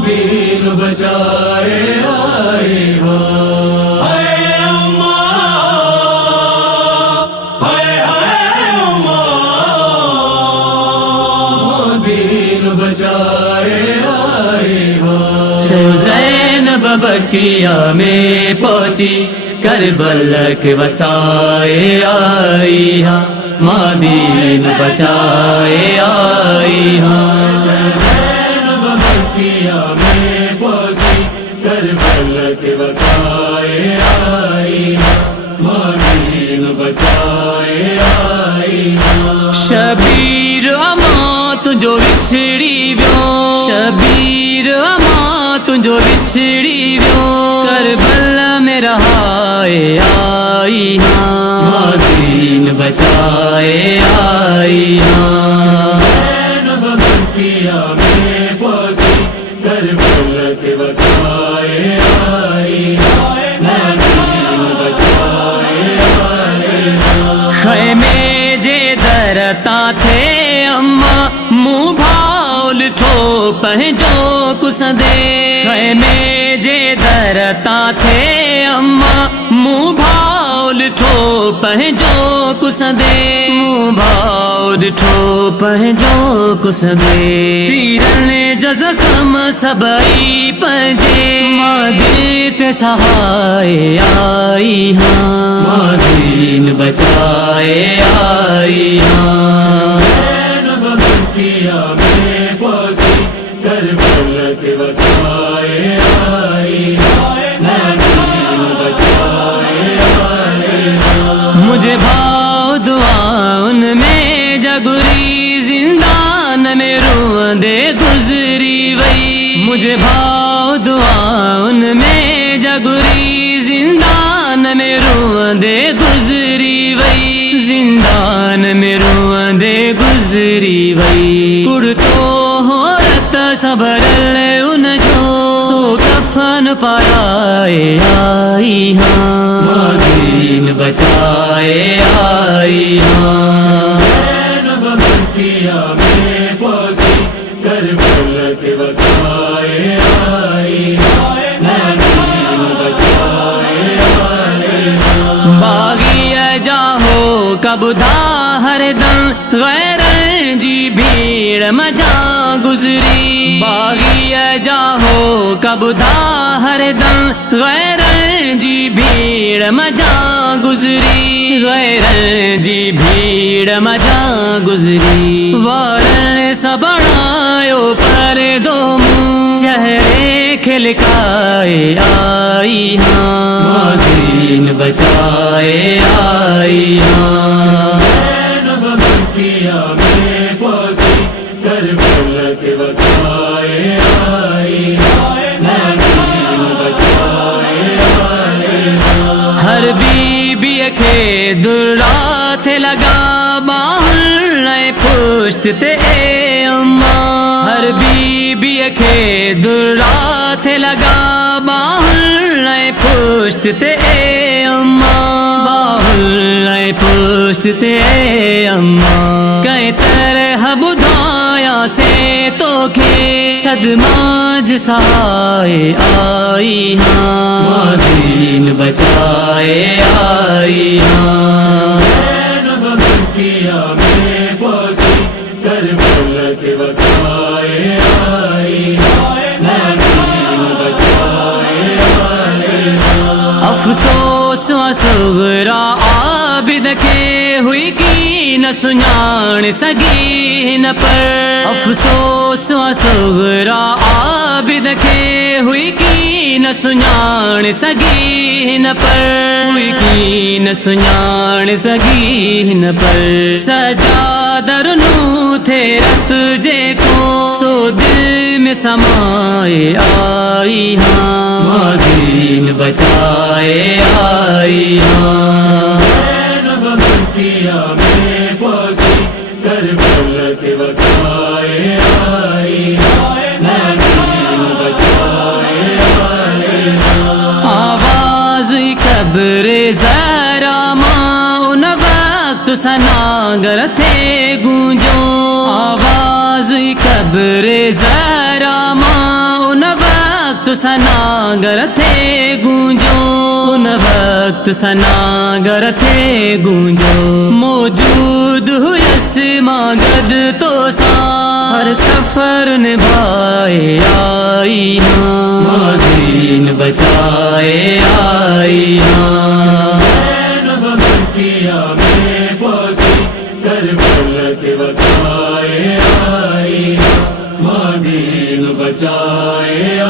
دین بچائے آئی ہو بچائے آئی ہو زینب بقیہ میں پہنچی کربلا کے وسائے آئی ہاں ماں دین بچائے آئی ہاں زینب بقیہ میں پہنچی کربلا کے وسائے آئی ہاں ماں دین بچائے آئی ہاں شبیر اماں تجھو بچھڑی ویو شبیر اماں تجھو بچھڑی ویو کربلا میں رہائے آئی ہاں ماں دین بچائے آئی ہاں زینب بقیہ میں پہنچی کربلا کے وسائے آئی ماں دین بچائے آئی خیمے جے درتا تھے اماں منہ بھاول ٹھو پہنجو کسدے خیمے جے درتا تھے اماں منہ بھاول ٹھو پہنجو کسدے منہ بھاول ٹھو پہنجو کسدے تیرن جزخم سبئی پنجے ماں دیت سہائے آئی ہاں ماں دین بچائے آئی ہاں زینب بقیہ میں پہنچی کربلا کے وسائے آئی ماں دین بچائے آئی مجھے بھاؤ دعا ان میں جگری زندان میں روندے گزری وئی مجھے بھاؤ دعا ان میں جگری زندان میں روندے گزری وئی زندان میں روندے گزری وئی کڑتو ہورت صبرل ان جو سو کفن پائے آئی ہاں ماں دین بچائے آئی ہاں زینب بقیہ میں پہنچی کربلا کے وسائے آئی ماں دین بچائے آئی باغی جاہو کب دھا ہر دم غیر جی بھیڑ مجا گزری باغی جاہو کب دھا ہر دم غیر جی بھیڑ مجا گزری غیر جی بھیڑ مجا گزری وارن سبڑایو پر دو منہ چہرے کھلکائے آئی ہاں ماں دین بچائے آئی ہاں زینب بقیہ میں پہنچی کربلا کے وسائے آئی ماں دین بچائے آئی ہر بی بی کے درات لگا باہن پشت تے اے اماں ہر بی بی کے درات لگا باہن پشت تے اے اماں باہن پشت تے اے اماں کئی طرح بدھایا سے تو کے صدمہ جسائے آئی ہاں ماں دین بچائے آئی ہاں زینب بقیہ میں پہنچی کربلا کے وسائے آئی ماں دین بچائے آئی افسوس صغرا عابد کے ہوئی کی نہ سنجان سگی نہ پر افسوس صغرا عابد کے ہوئی کی نہ سنجان سگی نہ پر ہوئی کی نہ سنجان سگی نہ پر سجادر نو تھے رت جے کو سو دل میں سمائے آئی ہاں ماں دین بچائے آئی ہاں زینب بقیہ میں پہنچی کربلا کے وسائے آئی ماں دین بچائے آئی آواز قبر زہرا ماں وقت سناگر تھے گونجو آواز قبر زہرا ماں ان وقت سناگر تھے گونجو ان وقت سناگر تھے گونجو موجود ہوئی اسماں گد تو ہر سفر نبھائے آئی ہاں مادین بچائے آئی ہاں زینب مکیہ میں پہنچی کربلا کے وسائے آئی ہاں مادین بچائے